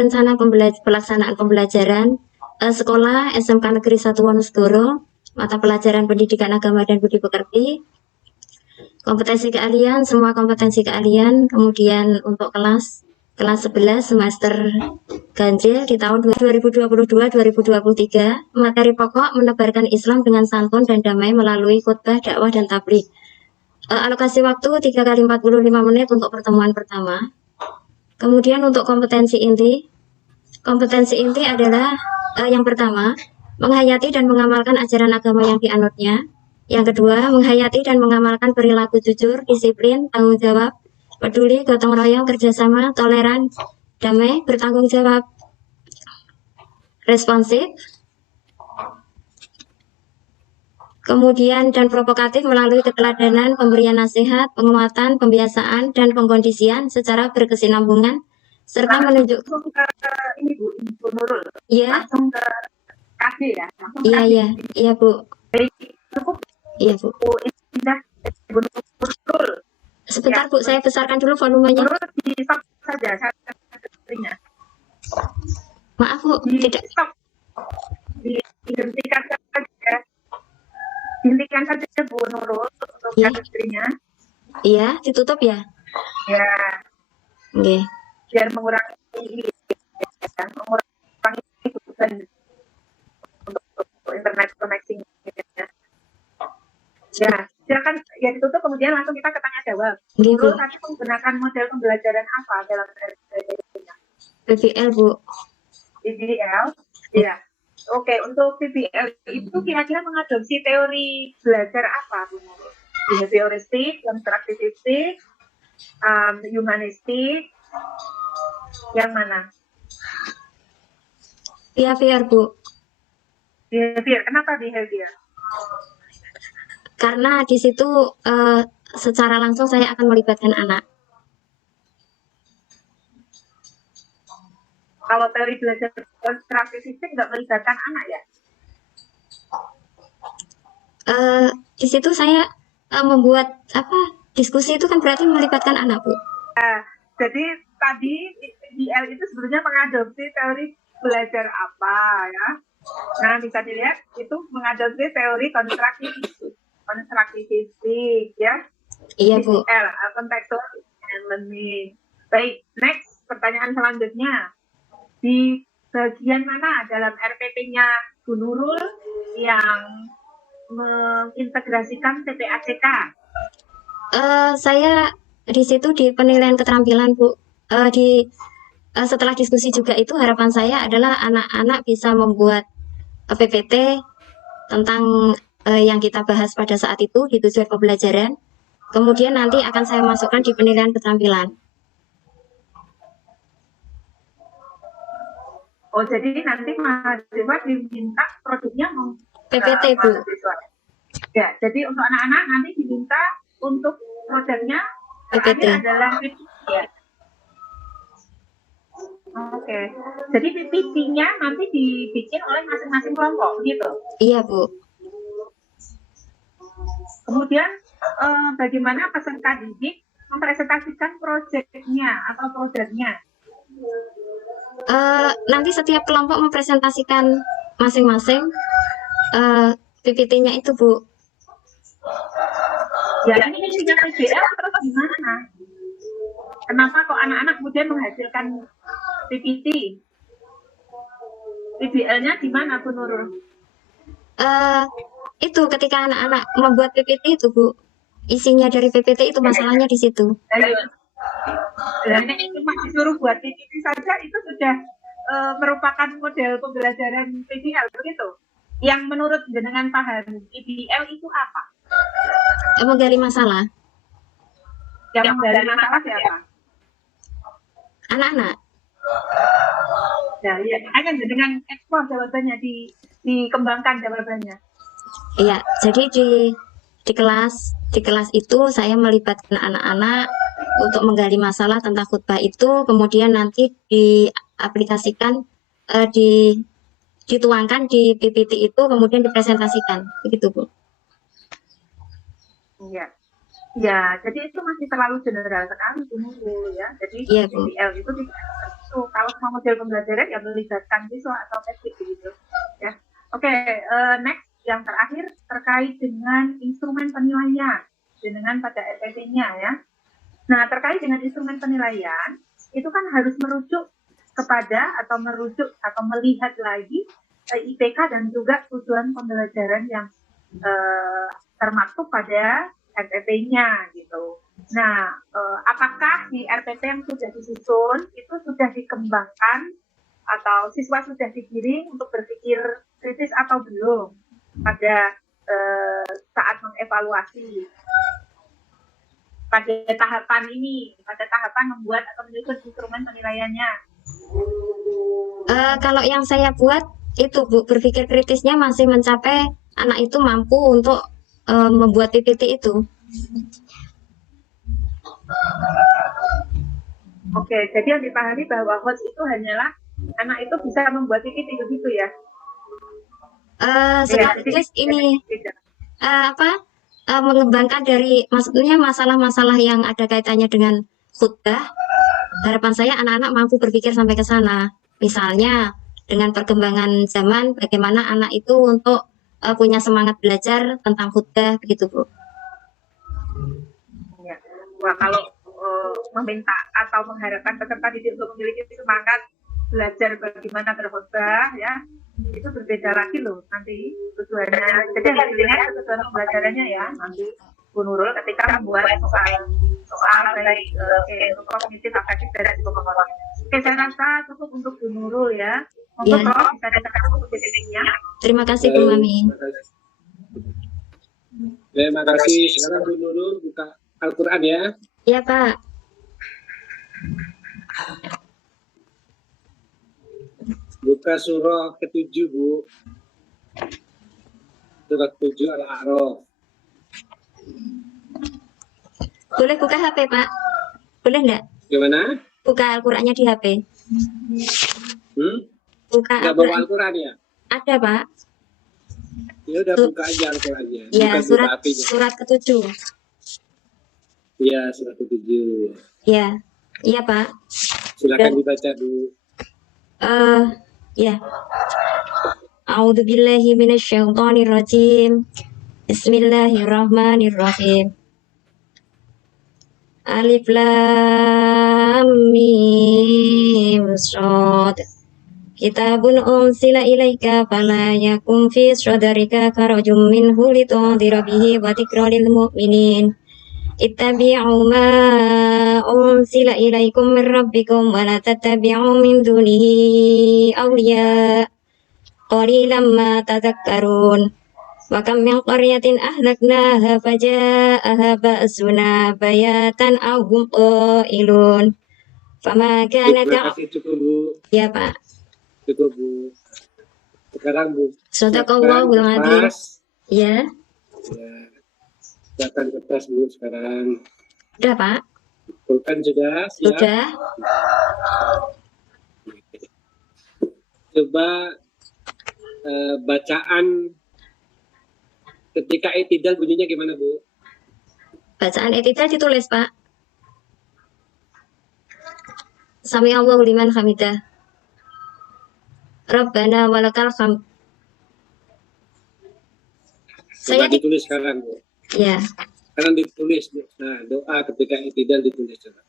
rencana pelaksanaan pembelajaran sekolah SMK Negeri 1 Wonosobo, mata pelajaran pendidikan agama dan budi pekerti, kompetensi keahlian, semua kompetensi keahlian, kemudian untuk kelas 11 semester ganjil di tahun 2022-2023, materi pokok menebarkan Islam dengan santun dan damai melalui khutbah, dakwah, dan tabligh. Alokasi waktu 3 kali 45 menit untuk pertemuan pertama. Kemudian untuk kompetensi inti adalah yang pertama, menghayati dan mengamalkan ajaran agama yang dianutnya. Yang kedua, menghayati dan mengamalkan perilaku jujur, disiplin, tanggung jawab, peduli, gotong royong, kerjasama, toleran, damai, bertanggung jawab, responsif, kemudian dan provokatif melalui keteladanan, pemberian nasihat, penguatan, pembiasaan, dan pengkondisian secara berkesinambungan, serta menunjukkan ini Bu Nurul. Iya. Langsung ke KD ya. Iya Bu. Cukup. Iya Bu. Bu Nurul. Sebentar Bu, saya besarkan dulu volumenya. Nurul di stop saja saya. Maaf Bu, tidak. Stop. Dihentikan saja. Dihentikan saja Bu Nurul untuk istrinya. Iya, ditutup ya. Ya. Oke. Biar mengurangi kebutuhan untuk internet koneksinya. Ya, silakan ya ditutup, kemudian langsung kita ke tanya jawab. Dulu tadi menggunakan model pembelajaran apa dalam RPP-nya? PBL Bu. PBL, ya. Oke, untuk PBL itu kira-kira mengadopsi teori belajar apa, Bu? Behavioristik, konstruktivistik, humanistik, yang mana? Behavior Bu. Behavior, kenapa behavior? Karena di situ secara langsung saya akan melibatkan anak. Kalau teori belajar konstruktivistik nggak melibatkan anak ya? Di situ saya membuat diskusi itu kan berarti melibatkan anak Bu. Jadi tadi PBL itu sebenarnya mengadopsi teori belajar apa ya? Nah, bisa dilihat itu mengadopsi teori konstruktivistik ya. Iya Bu. PBL, contextual and learning. Baik, next pertanyaan selanjutnya. Di bagian mana dalam RPP-nya Bu Nurul yang mengintegrasikan TPACK? Saya di situ di penilaian keterampilan Bu. Setelah diskusi juga itu harapan saya adalah anak-anak bisa membuat PPT tentang yang kita bahas pada saat itu di tujuan pembelajaran. Kemudian nanti akan saya masukkan di penilaian keterampilan. Oh, jadi nanti mahasiswa diminta produknya PPT Bu. Ya, jadi untuk anak-anak nanti diminta untuk produknya PPT adalah PPT ya. Oke. Jadi PPT-nya nanti dibikin oleh masing-masing kelompok gitu. Iya Bu. Kemudian bagaimana peserta didik mempresentasikan proyeknya atau produknya? Nanti setiap kelompok mempresentasikan masing-masing PPT-nya itu Bu. Ya, ini isinya PBL terus gimana? Kenapa kok anak-anak kemudian menghasilkan PPT? PBL-nya di mana Bu Nurul? Itu ketika anak-anak membuat PPT itu Bu, isinya dari PPT itu masalahnya di situ. Dan ini cuma disuruh buat PPT saja itu sudah merupakan model pembelajaran PBL begitu. Yang menurut jenengan paham PBL itu apa? Menggali masalah. Yang menggali masalah siapa? Anak-anak. Ya, akan dengan ekspor jawabannya dikembangkan jawabannya. Iya, jadi di kelas itu saya melibatkan anak-anak untuk menggali masalah tentang khutbah itu, kemudian nanti diaplikasikan dituangkan di PPT itu, kemudian dipresentasikan, begitu Bu. Iya. Ya, jadi itu masih terlalu general sekali Bu Nurul ya. Jadi PBL itu tidak itu. Kalau semua model pembelajaran ya melibatkan siswa atau teknik begitu. Ya. Oke, next yang terakhir terkait dengan instrumen penilaian dengan pada RPP-nya ya. Nah, terkait dengan instrumen penilaian itu kan harus merujuk kepada atau melihat lagi IPK dan juga tujuan pembelajaran yang termaktub pada RPP-nya gitu. Nah, apakah di RPP yang sudah disusun itu sudah dikembangkan atau siswa sudah digiring untuk berpikir kritis atau belum pada saat mengevaluasi pada tahapan ini, pada tahapan membuat atau menyusun instrumen penilaiannya? Kalau yang saya buat itu Bu, berpikir kritisnya masih mencapai anak itu mampu untuk membuat PPT itu. Oke, jadi yang dipahami bahwa host itu hanyalah anak itu bisa membuat PPT begitu ya? Sekaligus ini mengembangkan dari maksudnya masalah-masalah yang ada kaitannya dengan khutbah. Harapan saya anak-anak mampu berpikir sampai ke sana. Misalnya dengan perkembangan zaman, bagaimana anak itu untuk punya semangat belajar tentang khutbah begitu Bu. Ya. Wah, kalau meminta atau mengharapkan peserta didik untuk memiliki semangat belajar bagaimana berkhutbah ya, itu berbeda lagi loh nanti tujuannya. Jadi harus dilihat tujuan pembelajarannya ya nanti Bu Nurul ketika membuat soal baik untuk kognitif afektif dan psikologi. Oke, saya rasa cukup untuk Bu Nurul ya. Monggo Prof, bisa ditekan untuk titiknya. Terima kasih Bu Mami. Terima kasih. Sekarang Bu Nurul buka Al-Quran ya. Iya Pak. Buka surah ke-7 Bu. Surah ke-7 Al-A'raf. Boleh buka HP Pak? Boleh enggak? Gimana? Buka Al-Qurannya di HP. Buka Nggak bawa Al-Quran ya? Ada Pak. Ya udah buka aja Al-Qurannya. Ya, surat ke-7. Iya, surat ke-7. Ya, iya Pak. Silakan dibaca dulu. Ya. A'udzubillahi minasyaitonirrajim. Bismillahirrahmanirrahim. Alif lam mim shad. Kitabun unsila ilaika fala yakun fi sadrika harajun minhu litundhira bihi wa dzikra lil mu'minin. Ittabi'u ma unsila ilaikum min rabbikum wa la tattabi'u min dunihi awliya qalilan ma tadhakkarun. Wa kam min qaryatin ahlaknaha faja'aha ba'suna bayatan aw hum qailun. Fama kana cukup Bu. Ya Pak. Cukup Bu. Sekarang Bu. Sadaqallahul adzim. Ya. Silakan kertas Bu sekarang. Udah Pak. Pulpen sudah siap? Sudah. Coba bacaan ketika i'tidal bunyinya gimana Bu? Bacaan i'tidal ditulis Pak. Sami Allahu liman hamidah. Rabbana walakal hamd. Coba ditulis sekarang Bu. Ya. Sekarang ditulis. Nah, doa ketika i'tidal ditulis coba.